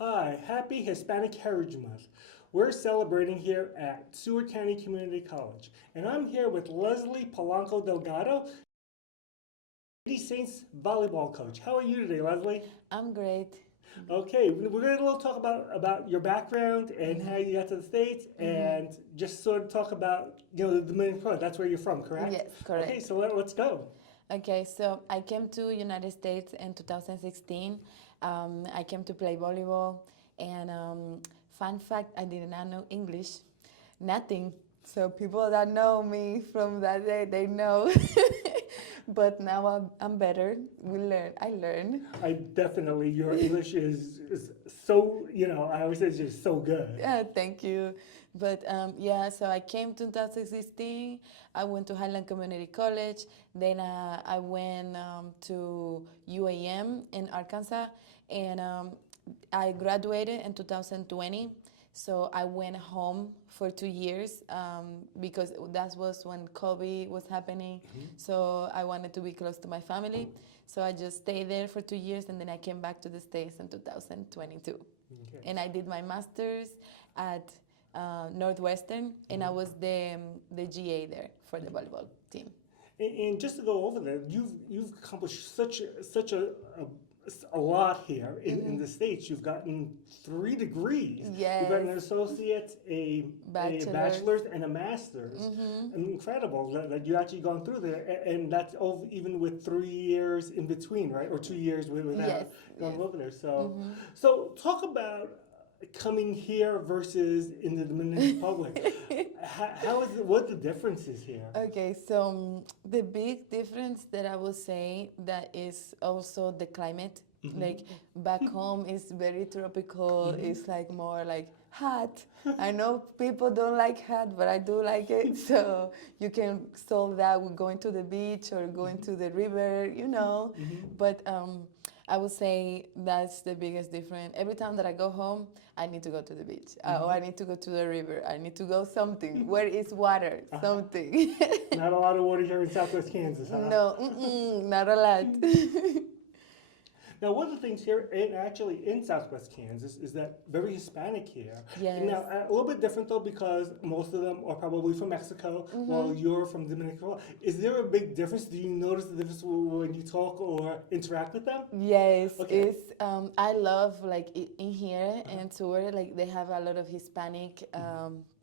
Hi, happy Hispanic Heritage Month. We're celebrating here at Seward County Community College. And I'm here with Leslie Polanco-Delgado, Lady Saints volleyball coach. How are you today, Leslie? I'm great. Okay, we're going to talk about your background and how you got to the States and just sort of talk about, the Dominican Republic. That's where you're from, correct? Yes, Okay, correct. so let's go. Okay, so I came to United States in 2016. I came to play volleyball, and fun fact, I did not know English, nothing. So people that know me from that day, they know. But now I'm better. I learn. I definitely, your English is so, I always say it's just so good. Yeah, thank you. But yeah, so I came to 2016. I went to Highland Community College. Then I went to UAM in Arkansas, and I graduated in 2020. So I went home for 2 years because that was when COVID was happening. So I wanted to be close to my family. So I just stayed there for 2 years, and then I came back to the States in 2022. Okay. And I did my master's at Northwestern, and I was the GA there for the volleyball team. And just to go over that, you've accomplished a lot here in the States. You've gotten 3 degrees. You've got an Yes, associate's, a bachelor's. bachelor's, and a master's. Incredible that you actually gone through there, and that's even with 3 years in between, right? Or 2 years without Yes, going yes. over there. So talk about coming here versus in the Dominican Republic. How is what the differences here? Okay, so the big difference that I will say that is also the climate. Like back home is very tropical. It's like more like hot. I know people don't like hot, but I do like it. So you can solve that with going to the beach or going to the river. But I would say that's the biggest difference. Every time that I go home, I need to go to the beach. Or I need to go to the river. I need to go something. Where is water? Something. Not a lot of water here in Southwest Kansas, huh? No, not a lot. Now, one of the things here, and actually in Southwest Kansas, is that very Hispanic here. Yes. Now, a little bit different though, because most of them are probably from Mexico, while you're from Dominican Republic. Is there a big difference? Do you notice the difference when you talk or interact with them? Yes, Okay. it's I love like in here and tour like they have a lot of Hispanic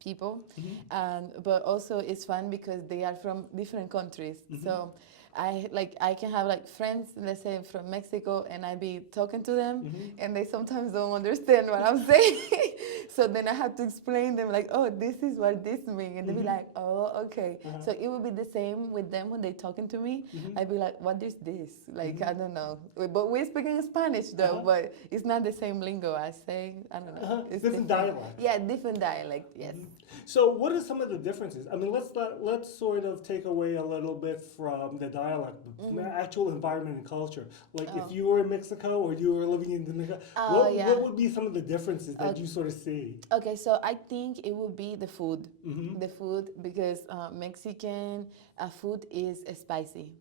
people, but also it's fun because they are from different countries. So I can have like friends, let's say from Mexico, and I be talking to them, and they sometimes don't understand what I'm saying. So then I have to explain them like, oh, this is what this means, and they be like, oh, okay. So it would be the same with them when they talking to me. I'd be like, what is this? Like I don't know, but we're speaking Spanish though, but it's not the same lingo I say. I don't know. It's Different dialect. Yeah, different dialect. Yes. So, what are some of the differences? I mean, let's sort of take away a little bit from the dialect, from the actual environment and culture. Like, if you were in Mexico or you were living in Dominican, Yeah. what would be some of the differences that you sort of see? Okay, so I think it would be the food. The food, because Mexican food is spicy.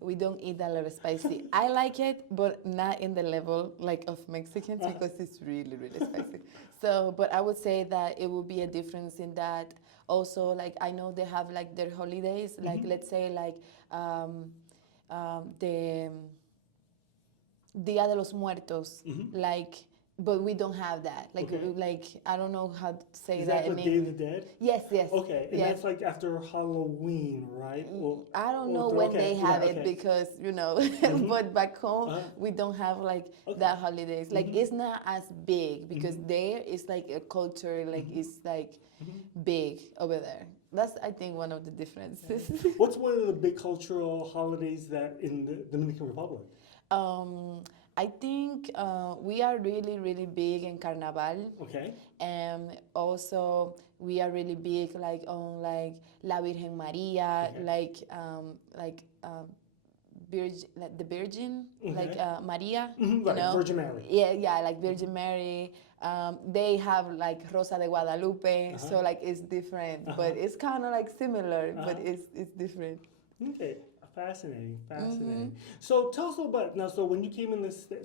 We don't eat a lot of spicy. I like it, but not in the level like of Mexicans because it's really, really spicy. So, but I would say that it would be a difference in that. Also, like I know they have like their holidays, like let's say like the Dia de los Muertos, like, but we don't have that. Like, Okay. like I don't know how to say Is that that in the Day of English. the Dead? Yes, yes. Okay, and yes. that's like after Halloween, right? Or, I don't or know the- when okay, they have yeah, it okay. because but back home we don't have like that holidays. Like it's not as big because there is like a culture, like it's like big over there. That's I think one of the differences. What's one of the big cultural holidays that in the Dominican Republic? I think we are really, really big in Carnaval. Okay. And also we are really big like on like La Virgen Maria, like the Virgin, like Maria, Right, Virgin Mary. Yeah, like Virgin Mary. They have like Rosa de Guadalupe, so like it's different, but it's kind of like similar, but it's different. Okay, Fascinating, fascinating. So tell us a little about now. So when you came in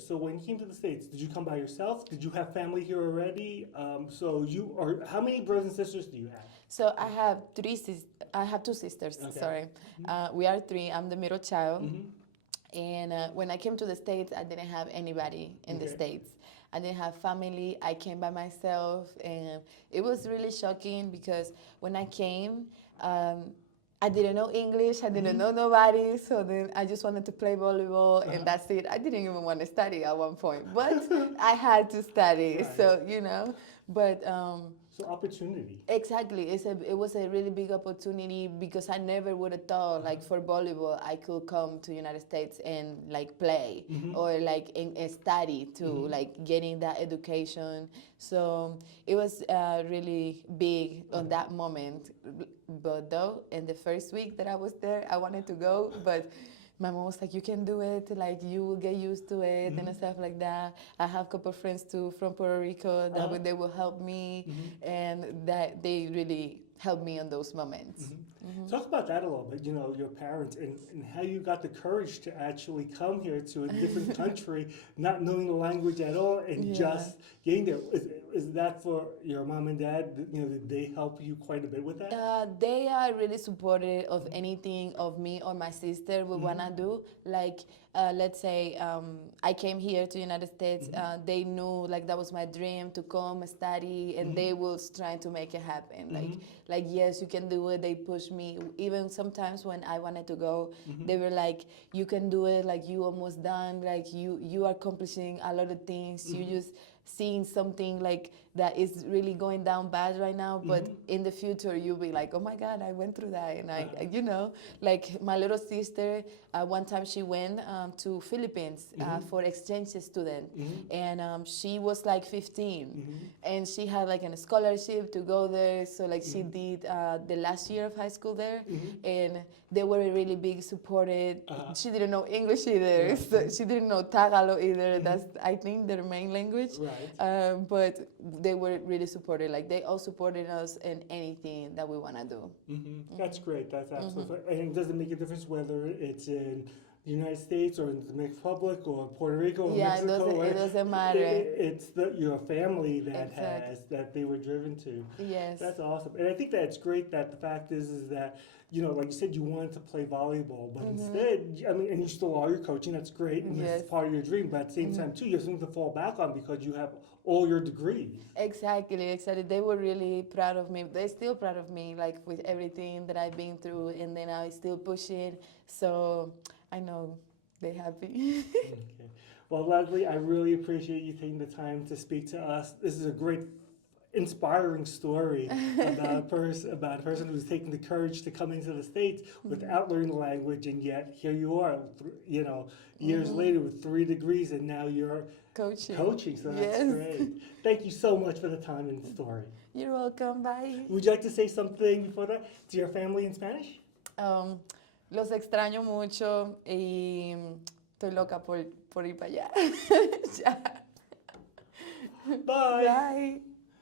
so when you came to the States, did you come by yourself? Did you have family here already? So you are. How many brothers and sisters do you have? So I have I have two sisters. Okay. Sorry, we are three. I'm the middle child. Mm-hmm. And when I came to the States, I didn't have anybody in the Okay. States. I didn't have family. I came by myself, and it was really shocking because when I came, I didn't know English. I didn't know nobody. So then I just wanted to play volleyball, and that's it. I didn't even want to study at one point, but I had to study. Right. So but. So opportunity. Exactly. It was a really big opportunity because I never would have thought like for volleyball I could come to United States and like play or like study to like getting that education. So it was really big on that moment. But though in the first week that I was there, I wanted to go, but my mom was like, you can do it, like you will get used to it and stuff like that. I have a couple of friends too from Puerto Rico that they will help me and that they really helped me in those moments. Talk about that a little bit, your parents and how you got the courage to actually come here to a different country, not knowing the language at all and just getting there. Is that for your mom and dad? Did they help you quite a bit with that? They are really supportive of anything of me or my sister we want to do. Like, let's say I came here to United States. They knew like that was my dream to come study, and they was trying to make it happen. Like yes, you can do it. They pushed me. Even sometimes when I wanted to go, they were like, "You can do it. Like you almost done. Like you are accomplishing a lot of things. You just seeing something like that is really going down bad right now, but in the future you'll be like, oh my God, I went through that, and I like my little sister, one time she went to Philippines for exchange student, and she was like 15, and she had like a scholarship to go there, so like she did the last year of high school there, and they were really big supported. She didn't know English either, so she didn't know Tagalog either. That's I think their main language. Right. But they were really supportive. Like they all supported us in anything that we want to do. That's great. That's absolutely. And it doesn't make a difference whether it's in the United States or in the Dominican Republic or Puerto Rico or Mexico. It doesn't matter. It's your family that they were driven to. Yes. That's awesome. And I think that's great that the fact is that, like you said, you wanted to play volleyball, but instead, I mean, and you still are, you're coaching, that's great, and that's part of your dream, but at the same time, too, you have something to fall back on because you have all your degrees. Exactly. They were really proud of me. They're still proud of me, like with everything that I've been through, and then I still pushing. So I know they're happy. Okay. Well, Leslie, I really appreciate you taking the time to speak to us. This is a great, inspiring story about a person who's taking the courage to come into the States without learning the language, and yet here you are, years later with 3 degrees, and now you're coaching. So that's great. Thank you so much for the time and the story. You're welcome. Bye. Would you like to say something before that to your family in Spanish? Los extraño mucho y estoy loca por ir para allá. Bye. Bye.